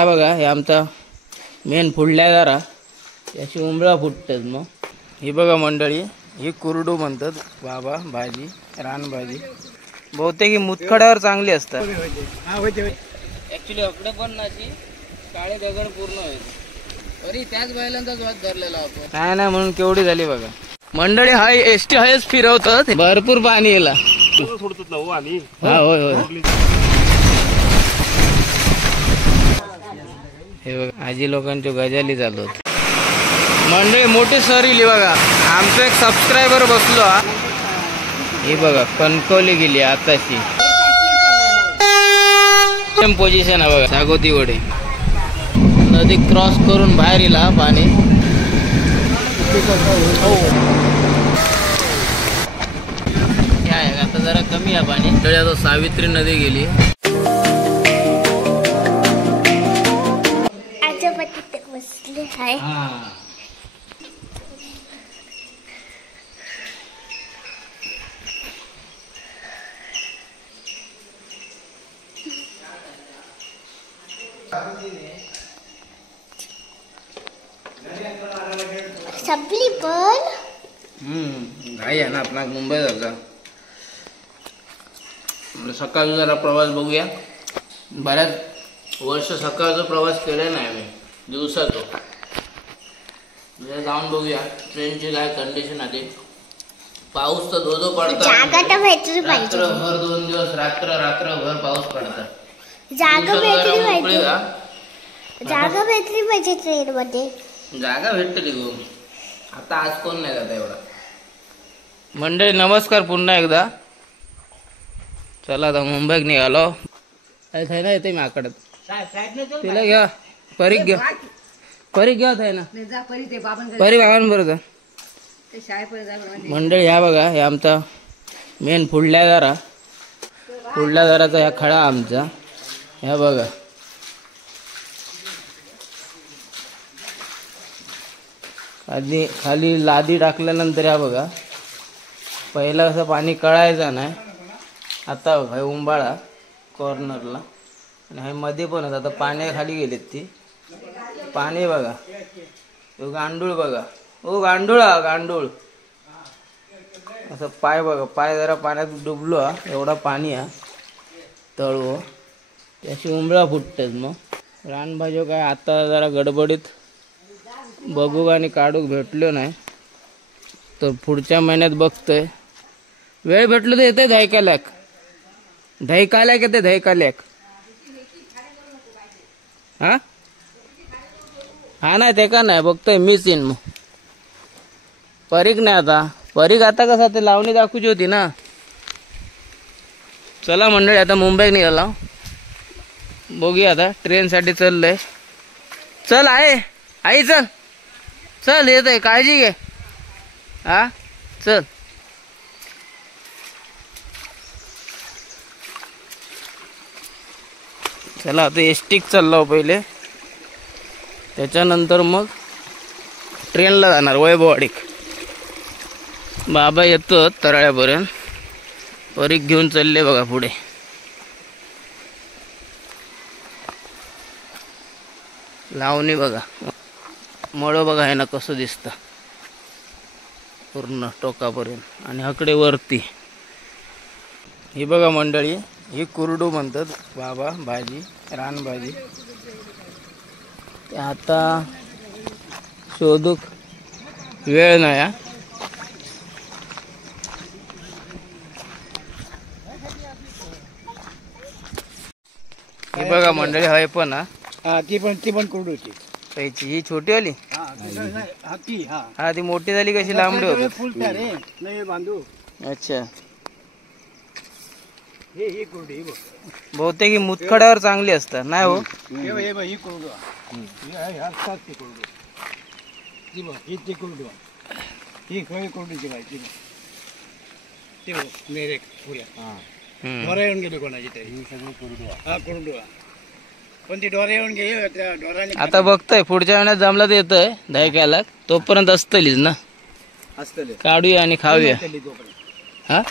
हा बघा हे आमचा मेन फुडल्या जरा याची उंबळा फुटतात मग ही बघा मंडळी ही कुरडू म्हणतात बाबा भाजी रानभाजी बहुतेक ही मुतखड्यावर चांगली असतात ऍक्च्युली अकडे पण नाची काळे दगड पूर्ण व्हायचे तरी त्याच बैलांचाच वाद धरलेला होतो काय नाही म्हणून केवढी झाली बघा मंडळी हाय एसटी हायच फिरवतात भरपूर पाणी येला हा होय होय हे बघा आजी लोकांच्या गजाली चालू होत मंडळी मोठी सर बघा आमचा एक सबस्क्रायबर बसलो हा हे बघा कणकवली गेली आताशी सेम पोझिशन आहे बघा सागोती वडे नदी क्रॉस करून बाहेर येला पाणी आता जरा कमी आहे पाणी आता सावित्री नदी गेली सबली पण घाई आहे ना आपला मुंबई जायचा सकाळचा जरा प्रवास बघूया बऱ्याच वर्ष सकाळचा प्रवास केला नाही आम्ही दिवसातो जाऊन बघूया ट्रेनची काय कंडिशन आहे पाऊस तर धो पडता रात्रभर 2 दिवस रात्रभर पाऊस पडता जागा भेटली पाहिजे ट्रेन मध्ये जागा भेटली गो आता आज कोण नाही जाता एवढा मंडळी नमस्कार पुन्हा एकदा चला आता मुंबईत निघालो ना येते मी आकडत तिला घ्या परीख घ्या ना परी बाबांबरोबर मंडळी ह्या बघा हे आमचा मेन फुडल्या दाराचा ह्या खडा आमचा ह्या बघा आधी खाली लादी टाकल्यानंतर ह्या बघा पहिला असं पाणी कळायचं नाही आता बघा उंबाळा कॉर्नरला आणि हे मध्ये पण आता पाण्या खाली गेलेत ती पाणी बघा तो गांडूळ बघा ओ गांडूळ असं पाय बघा पाय जरा पाण्यात डुबलो एवढा पाणी हा तळू त्याची उंबळा फुटतात मग रानभाज्या काय आता जरा गडबडीत बघू आणि काढू भेटलो नाही तर पुढच्या महिन्यात बघतोय वेळ भेटलो तर येते धैकाल्याक येते धैकाल्याक हा नाही ते का नाही बघतोय मीच येईन मग परीख नाही आता कसा ते लावणी दाखवची होती ना चला मंडळी आता मुंबईत निघाला बघूया आता ट्रेनसाठी चाललंय चल आई चल येत आहे काळजी घे हा चल चला आता एसटीक चाललो पहिले त्याच्यानंतर मग ट्रेनला जाणार वैभववाडीक बाबा येतो तराळ्यापर्यंत परीख घेऊन चालले बघा पुढे लावणी बघा मळं बघा आहे ना कसं दिसतं पूर्ण टोकापर्यंत आणि हकडे वरती ही बघा मंडळी ही कुरडू म्हणतात बाबा भाजी रानभाजी आता शोधूक वेळ नाही ही बघा मंडळी हय पण ती पण कुरडू होती त्याची ही छोटी वाली हा ती मोठी झाली कशी लांबडी होती अच्छा बहुतेक ही मुतखड्यावर चांगली असतात नाही हो डोरा येऊन गेली कोणाची तरी कुरडू पण ती डोरा येऊन गेली आता बघतोय पुढच्या महिन्यात जमला तर येतोय धैक्याला तोपर्यंत असतलीच ना काढूया आणि खाऊया हा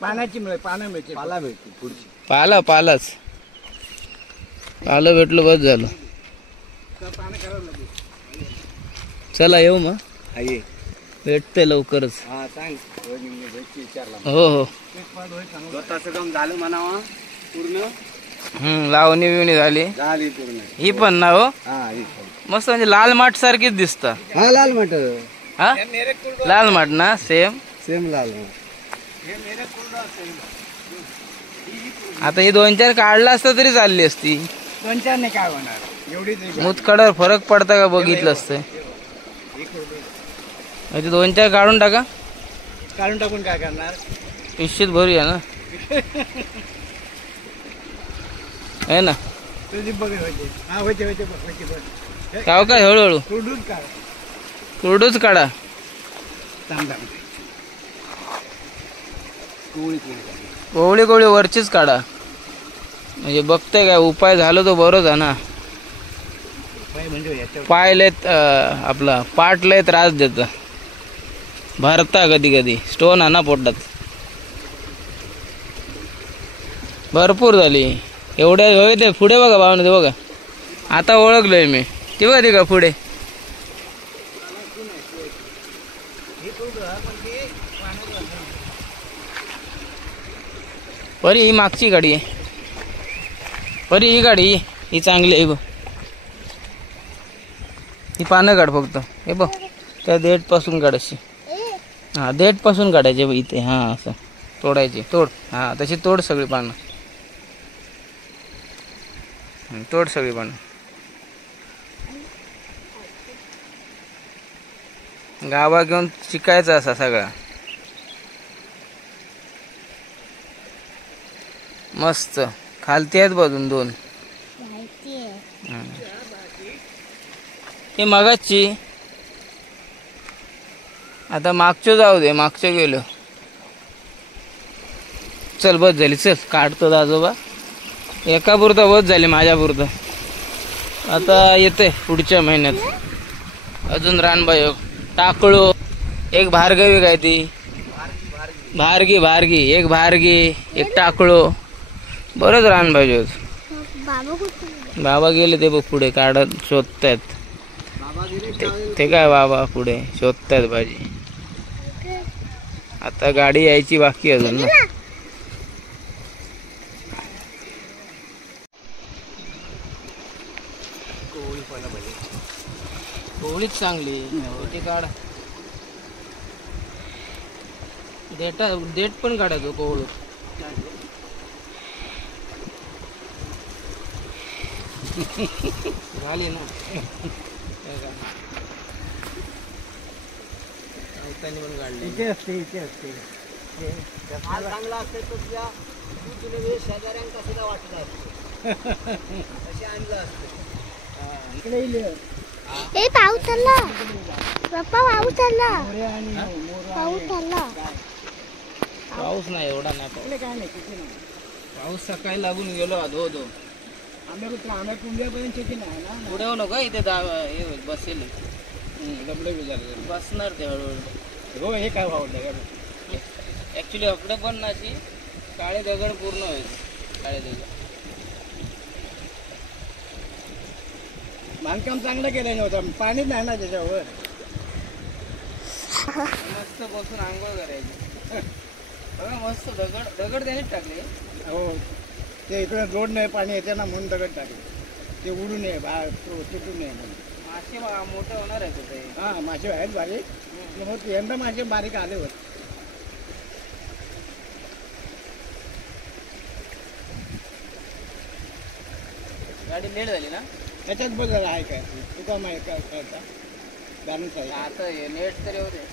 पानाची पानं मिळते पाला मिळते पुढची पालाच आलं भेटलं बस झालं. चला येऊ मग, भेटते लवकरच. हो हो काम झालं म्हणावा पूर्ण. लावणी बिवणी झाली पूर्ण. ही पण ना हो, मस्त म्हणजे लाल माठ सारखीच दिसत. हा लाल मट. हा लाल माठ ना, सेम लाल. आता हे 2-4 काढला असता तरी चालली असती. 2-4 ने काय होणार, एवढीच मुतखड्यावर फरक पडता का बघितलं असतं. 2-4 काढून टाका. काढून टाकून काय करणार. निश्चित भरूया ना. आहे ना. तुझी बघ होते. काव काय हळूहळू कुरडूच काढ. कुरडूच काढा. कोवळी कोवळी वरचीच काढा, म्हणजे बघते काय उपाय झालो तो बरोच आहे ना. पाय लय आपला पाठ लय त्रास देत, भरता कधी कधी. स्टोन आहे ना पोटात. भरपूर झाली एवढ्या. होय ते पुढे बघा भावना, ते बघा आता ओळखलोय मी. ते बघा ते का पुढे. परी ही मागची गाडी आहे. परी ही गाडी ही चांगली आहे बघ. ही पानं काढ फक्त. हे बघ त्या देठ पासून काढायची. हा देठ पासून काढायचे बघ इथे. हा असं तोडायची. तोड. हा तशी तोड सगळी पानं. तोड सगळी पानं. गावा घेऊन शिकायचा असा सगळा. मस्त खालती आहेत बाजून 2. हे मगाची. आता मागचं जाऊ दे, मागचं गेलो. चल बस झाली. चल काढतो आजोबा. एका पुरता बस झाली माझ्या पुरतं. आता येते पुढच्या महिन्यात अजून रानबाई. टाकळो एक, भार्गवी काय ती भारगी एक, भारगी एक, टाकळो. बरंच रान पाहिजे होत. बाबा गेले ते बघ पुढे काढत शोधतायत. ते काय बाबा पुढे शोधतायत भाजी. आता गाडी यायची बाकी अजून ना. कोवळीच चांगली. ते काढ. देठ पण काढायचो कोवळ. झाली ना. पण काढली. इथे असते. चांगला असते तो तुझ्या शेजाऱ्यांका सुद्धा वाटत असे आणलं असतं. इकडे ए पाऊस आला पप्पा. पाऊस आला. पाऊस आला. पाऊस नाही एवढा नाही. काय नाही. पाऊस सकाळी लागून गेलो धो धो. आम्ही कुंड्यापर्यंत शेती नाही ना. पुढे होऊ नका इथे बसेल. बसणार ते हळूहळू. हो हे काय आवडलं. ऍक्च्युली हकडे पण नाशी काळे दगड पूर्ण होईल. काळे दगड बांधकाम चांगलं केलं नव्हतं. पाणीच नाही ना त्याच्यावर. मस्त बसून आंघोळ करायची. बघा मस्त दगड त्यानेच टाकले. हो ते इकडे रोड नाही, पाणी येते ना म्हणून दगड टाकले. ते उडू नये, तुटू नये म्हणून. मासे मोठे होणार आहेत ते. हा मासे आहेत बारीक. होते यंदा मासे बारीक आले होते. गाडी लेट झाली ना. त्याच्यात बदल आहे काय तुका माहिती काय करता गाणूच आहे. आता नेट तरी होते.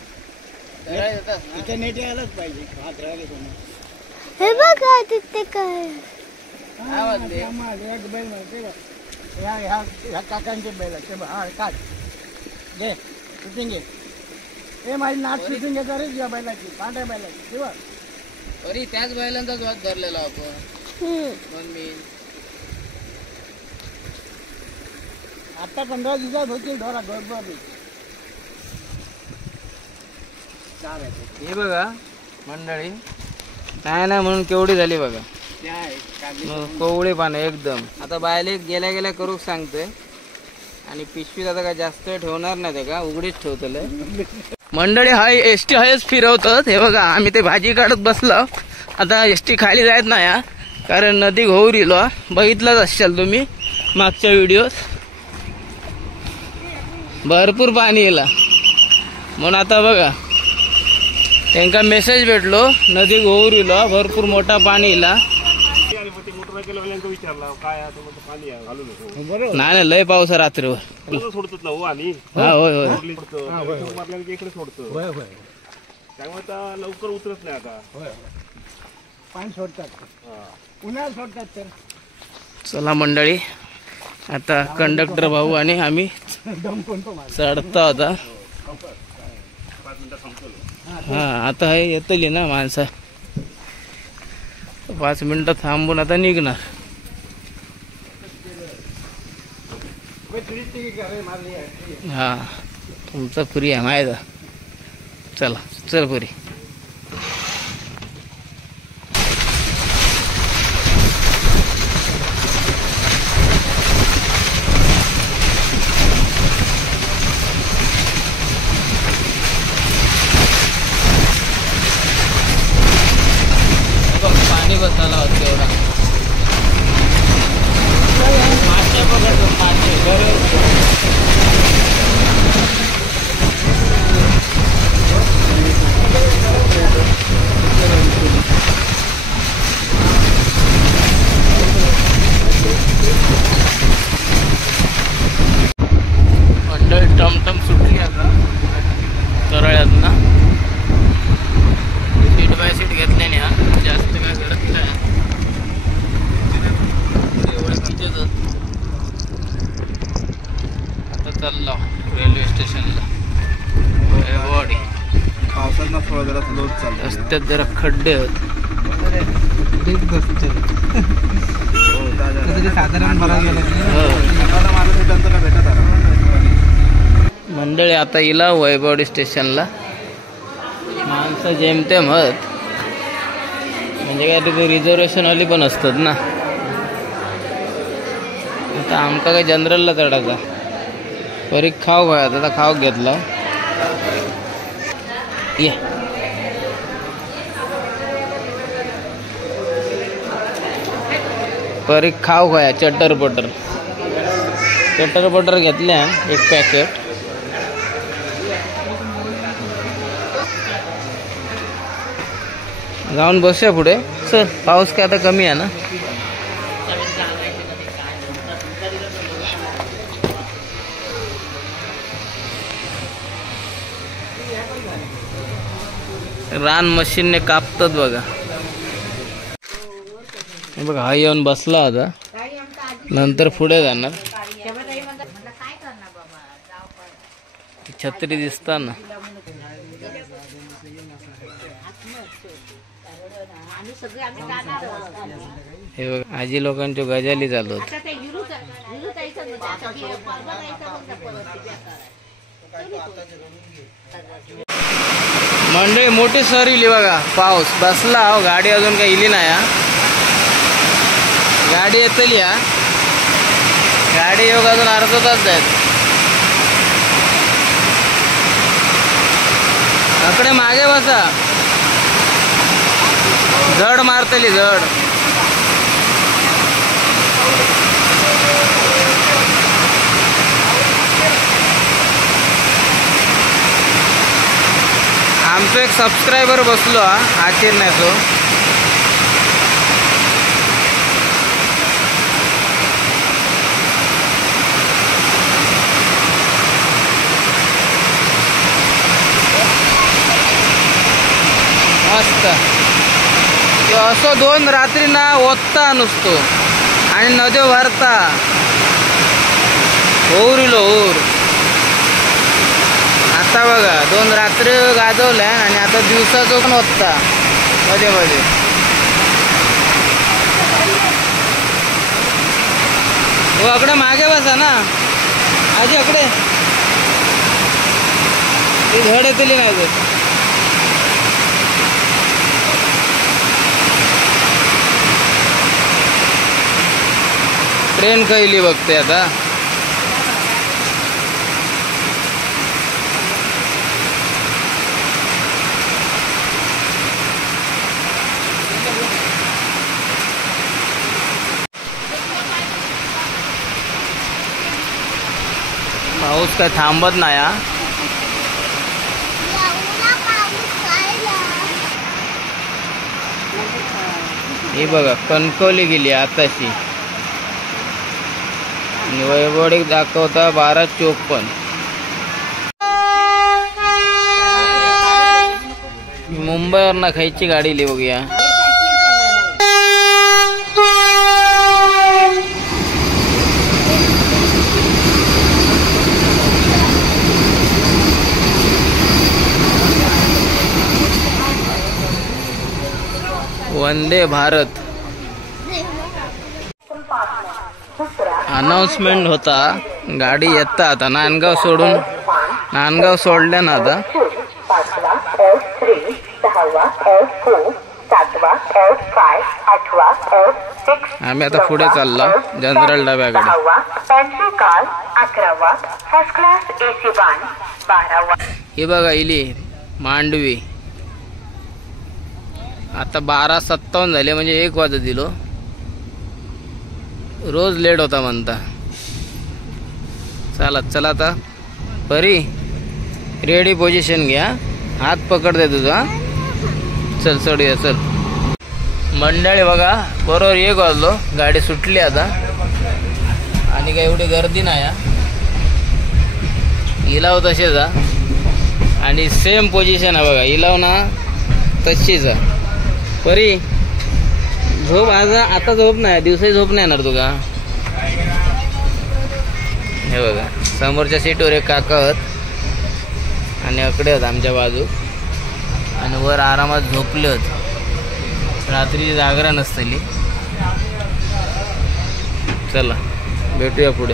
तिथे नेट यायलाच पाहिजे. हात राहिले कोणी. हे बघा तिथे काय. एक बैल माहिती का. ह्या काकांचे बैल ते. हा काढ दे शूटिंग घे. हे माझी नाट शूटिंग घेता रे या बैलाची. पांढऱ्या बैलाची तेव्हा. अरे त्याच बैलांचाच वाद धरलेला आपण. आता 15 दिवसात होतील ढोरा बरोबर. हे बघा मंडळी. नाही म्हणून केवढी झाली बघा. कोवळे पाणी एकदम. आता बायले गेल्या गेल्या करूक सांगतोय आणि पिशवीत आता काय जास्त वेळ ठेवणार नाही ते का उघडीच ठेवतले. मंडळी हाय एसटी हायच फिरवतात. हे बघा आम्ही ते भाजी काढत बसलो. आता एसटी खाली जायत नाही हा, कारण नदी घोरीलो बघितलंच असाल तुम्ही मागच्या व्हिडिओत. भरपूर पाणी येला म्हणून आता बघा त्यांका मेसेज भेटलो नदी घोरीलो भरपूर मोठा पाणी येला. नाही लय पाऊस रात्रीवर. हा होय होय लवकर उतरत नाही आता पाणी सोडतात उन्हाळ्यात सोडतात. तर चला मंडळी आता कंडक्टर भाऊ आणि आम्ही चढता होता. हा आता हे येतली ना माणसं 5 मिनिटं थांबून आता निघणार. हा तुमचं फ्री आहे माहिती. चला चल पुरी. पाणी बसायला होतं एवढा. मासे पकडतो मासे मंडळ टमटम सुटली आता तरळ्यात ना. सीट बाय सीट घेतल्याने हा जास्त काय करत नाही. आता चाललो रेल्वे स्टेशनला. बॉडी पावसात थोडा जरा स्लो चालतो. रस्त्यात जरा खड्डे होत. साधारण मंडळी आता इला वैभवडी स्टेशनला. माणसं जेमतेम हत म्हणजे काय तिथे रिझर्वेशन वाली पण असतात ना. आता आमका काय जनरलला चढायचा परीक खाऊ काय आता खाऊ घेतला. ये परीक खाऊ खाया चटर बटर घेतल्या 1 पॅकेट. जाऊन बसूया पुढे. चल पाऊस काय आता कमी आहे ना. रान मशीनने कापतात बघा. बघा हा येऊन बसला आता नंतर पुढे जाणार. छत्री दिसता ना. हे बघा आजी लोकांच्या गजाली चालू. मंडळी मोठी सर इली बघा. पाऊस बसला हो. गाडी अजून काही इली नाही. गाडी येतली हा. गाडी येऊ अजून अर्धा तास जायत. अकडे मागे बसा. जड मारतली जड. आमचो एक सबस्क्रायबर बसलो हा आचिरण्याचो. मस्त असो 2 रात्री ना ओतता नुसतो आणि नद्यो भरता ओरिलो ओर. आता बघा 2 रात्री गाजवल्या आणि आता दिवसाचो पण ओतता मध्ये मध्ये. हो अकडे मागे बसा ना आजी. अकडे ती धड येतली नाही. ते 2 ट्रेन खयली बघते आता. पाऊस काय थांबत नाही हा. एवढा पाऊस काढला. ही बघा कणकवली गेली आताशी. आणि वैभवडीक दाखवता 12:54. मुंबईवरनं खायची गाडी इली बघूया. वंदे भारत अनाउन्समेंट होता. गाडी येता आता नांदगाव सोडून. नांदगाव सोडल्या ना आता. आम्ही आता पुढे चाललो जनरल डब्याकडे. हे बघा इली मांडवी. आता 12:57 झाले म्हणजे 1 वाजत दिलो. रोज लेट होता म्हणता. चला आता परी रेडी पोझिशन घ्या. हात पकडते तुझा. चल चढूया चल. मंडळी बघा बरोबर 1 वाजलो. गाडी सुटली आता. आणि काय एवढी गर्दी नाही हा. इलाव तसेच हा. आणि सेम पोझिशन आहे बघा. इलाव ना तशीच आहे. परी झोप आज. आता झोप नाही. दिवसाही झोप नाही येणार तुका. हे बघा समोरच्या सीटवर एक काका होत आणि अकडे होत आमच्या बाजू. आणि वर आरामात झोपले होत. रात्री जागरण नसतली. चला भेटूया पुढे.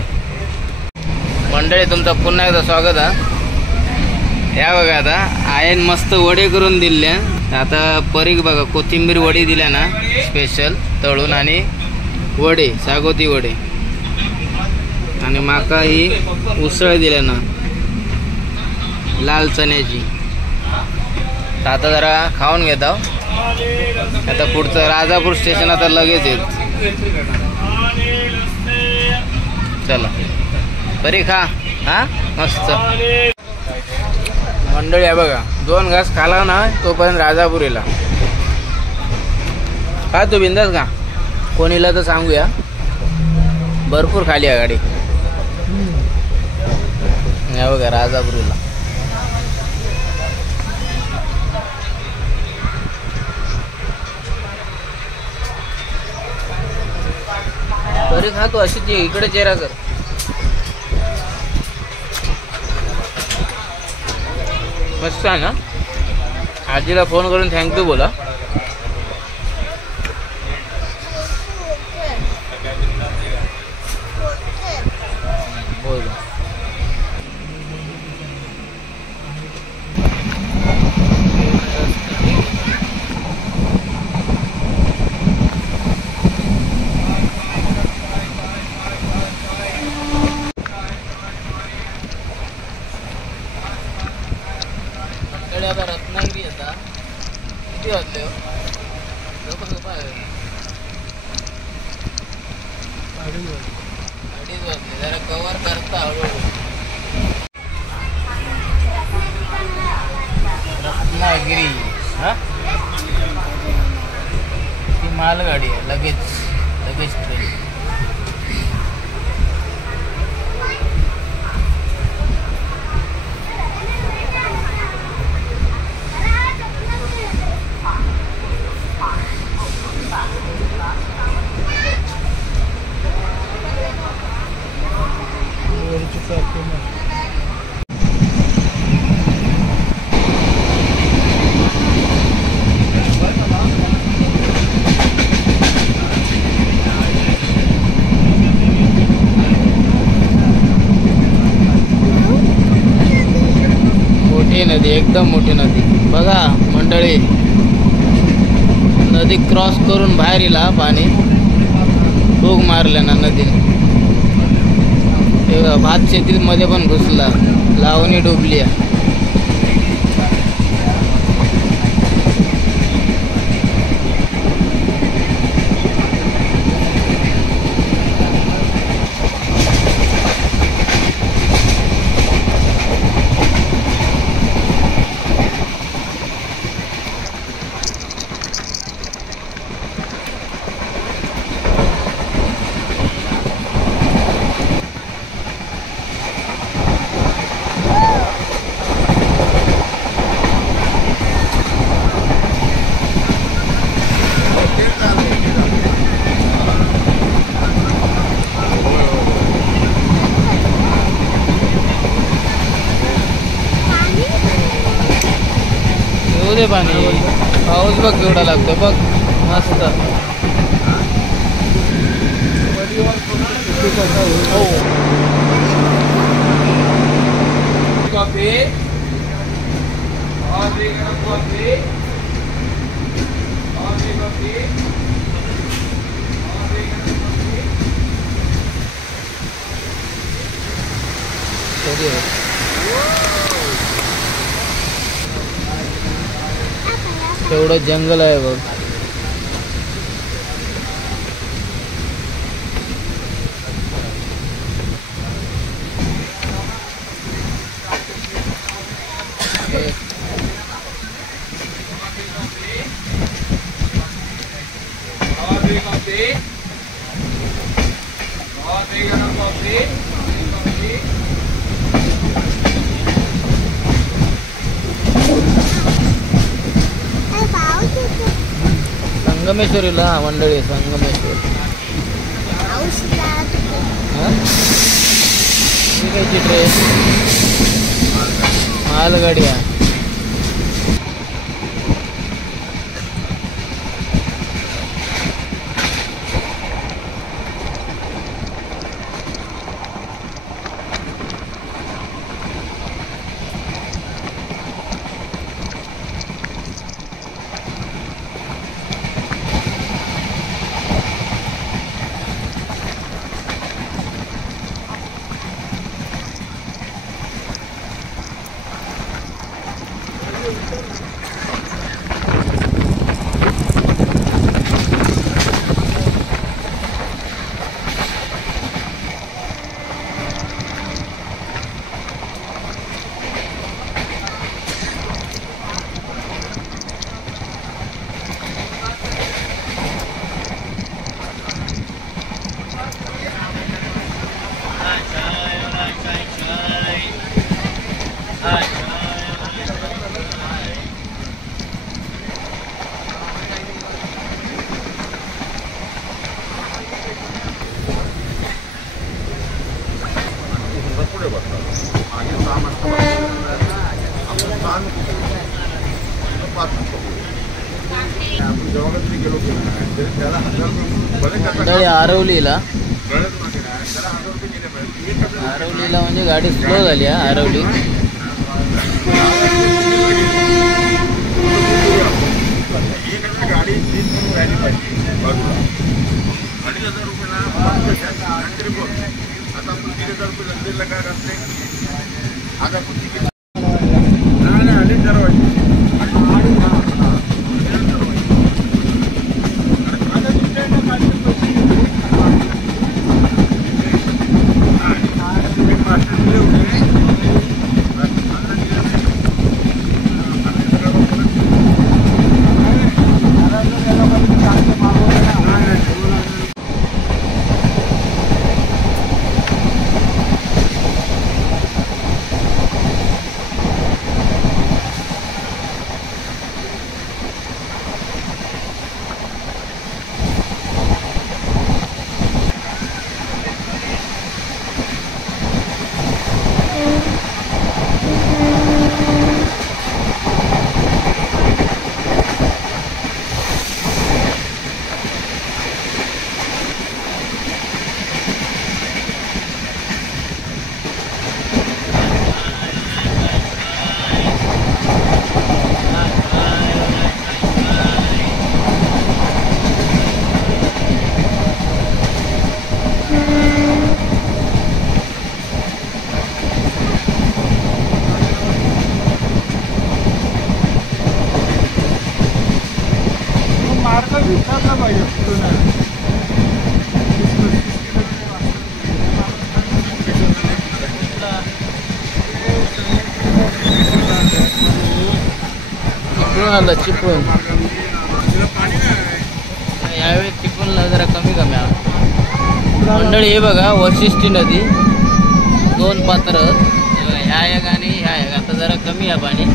मंडळी तुमचं पुन्हा एकदा स्वागत आहे. या बघा आता आयन मस्त वडे करून दिल्या. आता परीक बघा कोथिंबीर वडी दिल्या ना स्पेशल तळून. आणि वडे सागोती वडे. आणि माका ही उसळ दिल्या ना लाल चण्याची. आता जरा खाऊन घेता. आता पुढचं राजापूर स्टेशन आता लगेच येत. चला परी खा. हा मस्त मंडळी आहे बघा. 2 घास खाला ना तोपर्यंत राजापुरीला. का तू बिंदास का. कोणीला तर सांगूया. भरपूर खाली आहे गाडी. या बघा राजापुरीला. तरी खातो अशीच इकडे चेहरा कर. मस्त आहे ना. आजीला फोन करून थँक्यू बोला. बोल. आता रत्नागिरी आता किती वाजले हो. अडीच वाजले. जरा कव्हर करता हळूहळू. रत्नागिरी हा ती मालगाडी आहे. लगेच ट्रेन. मोठी नदी, एकदम मोठी नदी बघा मंडळी. नदी क्रॉस करून बाहेर येला पाणी. भूक मारल्या ना नदीने. हे बघा, भात शेतीमध्ये पण घुसला, लावणी डुबली आहे. येऊ दे पाणी, पाऊस बघ केवढा लागतो बघ, मस्त. कॉफी तेवढं जंगल आहे बघ. संगमेश्वरीला मंडळी, संगमेश्वर. ट्रेन मालगाडी आहे. आरवलीला म्हणजे गाडी स्लो झाली आहे. आरवली चिपळूण आलं चिपळूण. यावेळी चिपळूणला जरा कमी आला मंडळी. हे बघा वशिष्ठी नदी 2 पात्र, ह्या एक आणि ह्या एक. आता जरा कमी आहे पाणी.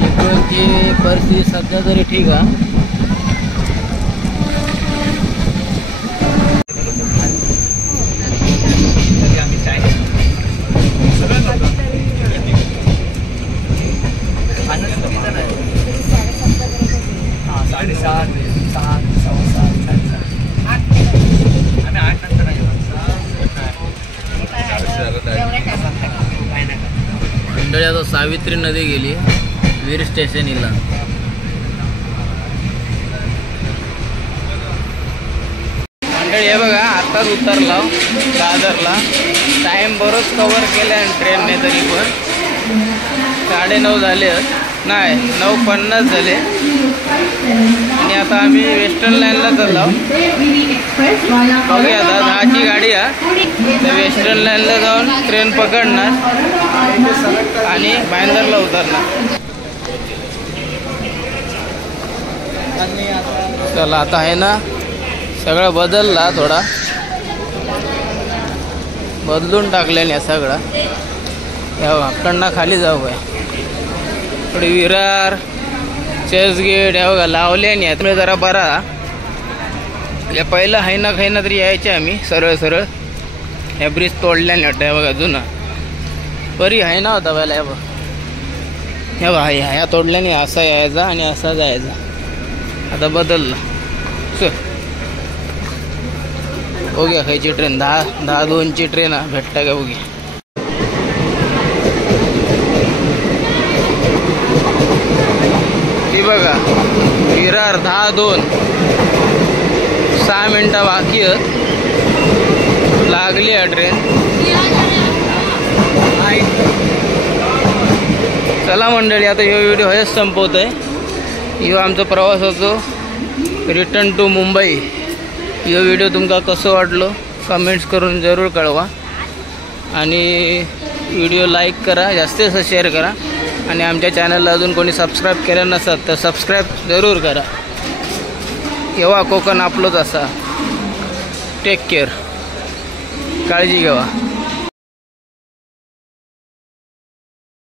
चिपळूणची परिस्थिती सध्या तरी ठीक आहे. मंडळी आता सावित्री नदी गेली वीर स्टेशनला. मंडळी हे बघा आताच उतरला दादरला. टाइम बरोच कव्हर केला ट्रेनने, तरी पण 9:30 झाले. नाही 9:50 झाले. आणि आता आम्ही वेस्टर्न लाईनला चाललो. बघूया आता 10ची गाडी आहे. तर वेस्टर्न लाईनला जाऊन ट्रेन पकडणार आणि भाईंदरला उतरणार. चला आता आहे ना सगळं बदलला, थोडा बदलून टाकल्याने सगळं. या कडनं खाली जाऊ आहे. थोडी विरार चर्चगेट या बघा लावल्याने यातमुळे जरा बरा. या पहिलं हायना खायना तरी यायचे आम्ही सरळ सरळ. या ब्रिज तोडल्याने वाटतं. या बघा जुना बरी आहे ना होता पहिला. या बघा ह्या तोडल्याने असा यायचा आणि असा जायचा. आता बदलला. बघूया खायची ट्रेन 10:02ची ट्रेन भेटता का बघूया. ही बघा विरार 10:02, 6 मिनटं बाकी आहेत. लागली आहे ट्रेन. चला मंडळी आता ह्यो व्हिडिओ हेच संपवत आहे. ह्यो आमचा प्रवास होतो रिटर्न टू मुंबई. ह्यो व्हिडिओ तुमका कसं वाटलो कमेंट्स करून जरूर कळवा. आणि व्हिडिओ लाईक करा, जास्तीत जास्त शेअर करा. आणि आमच्या चॅनलला अजून कोणी सबस्क्राईब केलं नसत तर सबस्क्राईब जरूर करा. केव्हा कोकण आपलंच असा. टेक केअर, काळजी घ्यावा.